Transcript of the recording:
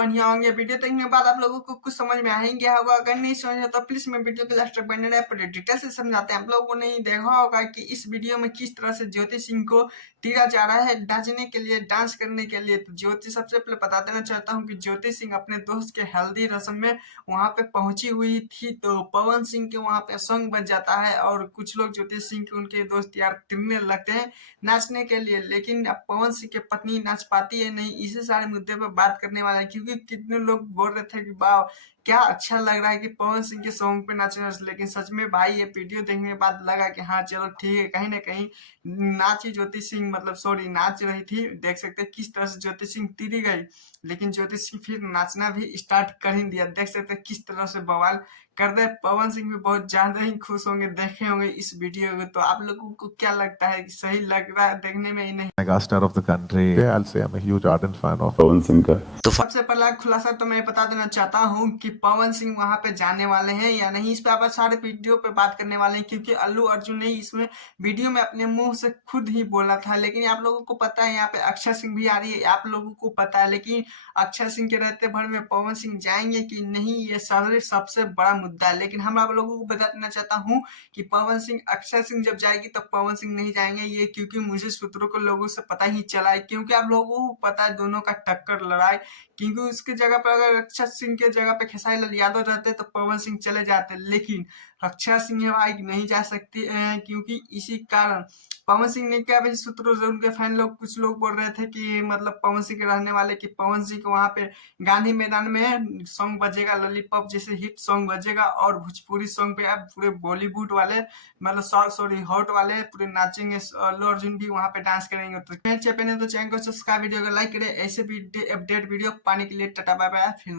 बढ़िया होंगे। वीडियो देखने के बाद आप लोगों को कुछ समझ में आ ही गया होगा। अगर नहीं समझ तो प्लीज मैं वीडियो के लास्ट तक बने रहे, पूरे डिटेल से समझाते हैं। आप लोगों ने देखा होगा कि इस वीडियो में किस तरह से ज्योति सिंह को तीरा जा रहा है नाचने के लिए, डांस करने के लिए। तो ज्योति सबसे पहले बता देना चाहता हूँ कि ज्योति सिंह अपने दोस्त के हल्दी रस्म में वहां पे पहुंची हुई थी, तो पवन सिंह के वहां पे सॉन्ग बज जाता है और कुछ लोग ज्योति सिंह के उनके दोस्त यार तिरने लगते हैं नाचने के लिए। लेकिन अब पवन सिंह की पत्नी नाच पाती है नहीं, इसी सारे मुद्दे पर बात करने वाला है। क्योंकि कितने लोग बोल रहे थे कि वाह क्या अच्छा लग रहा है कि पवन सिंह के सॉन्ग पे नाचना, लेकिन सच में भाई ये वीडियो देखने के बाद लगा कि हाँ चलो ठीक है, कहीं ना कहीं नाची ज्योति सिंह, मतलब सॉरी नाच रही थी। देख सकते हैं किस तरह से ज्योति सिंह तिरी गई, लेकिन ज्योति सिंह फिर नाचना भी स्टार्ट कर ही दिया। देख सकते हैं किस तरह से बवाल कर दे। पवन सिंह भी बहुत ज्यादा ही खुश होंगे, देखे होंगे इस वीडियो को। तो आप लोगों को क्या लगता है कि सही लग रहा है देखने में ही नहीं? Megastar of the country. Yeah, I'll say I'm a huge ardent fan of Pawan Singh का। तो सबसे पहला खुलासा तो मैं बता देना चाहता हूँ कि पवन सिंह वहां पे जाने वाले हैं या नहीं, इस पे आप सारे वीडियो पे बात करने वाले हैं। क्योंकि अल्लू अर्जुन ने इसमें वीडियो में अपने मुंह से खुद ही बोला था। लेकिन आप लोगों को पता है यहाँ पे अक्षय सिंह भी आ रही है, आप लोगों को पता है। लेकिन अक्षय सिंह के रहते भर में पवन सिंह जाएंगे कि नहीं, ये सबसे बड़ा मुद्दा है। लेकिन हम आप लोगों को बता देना चाहता हूँ कि पवन सिंह, अक्षय सिंह जब जाएगी तब पवन सिंह नहीं जाएंगे, ये क्योंकि मुझे सूत्रों को लोगों से पता ही चला है। क्योंकि आप लोगों को पता है दोनों का टक्कर लड़ाई, क्योंकि उसकी जगह पर अगर अक्षय सिंह के जगह पे खेसारी लाल यादव रहते तो पवन सिंह चले जाते। लेकिन अक्षय सिंह भाई नहीं जा सकती क्योंकि इसी कारण पवन सिंह ने क्या, भाई सूत्रों से उनके फैन लोग कुछ लोग बोल रहे थे कि मतलब पवन सिंह के रहने वाले कि पवन सिंह को वहां पे गांधी मैदान में सॉन्ग बजेगा, लॉलीपॉप जैसे हिट सॉन्ग बजेगा और भोजपुरी सॉन्ग पे अब पूरे बॉलीवुड वाले, मतलब सॉरी हॉट वाले पूरे नाचेंगे। अल्लू अर्जुन भी वहां पे डांस करेंगे। तो चैनल तो चैनल को सब्सक्राइब, वीडियो को लाइक करें। ऐसे भी अपडेट वीडियो पाने के लिए टाटा बाय बाय, फिर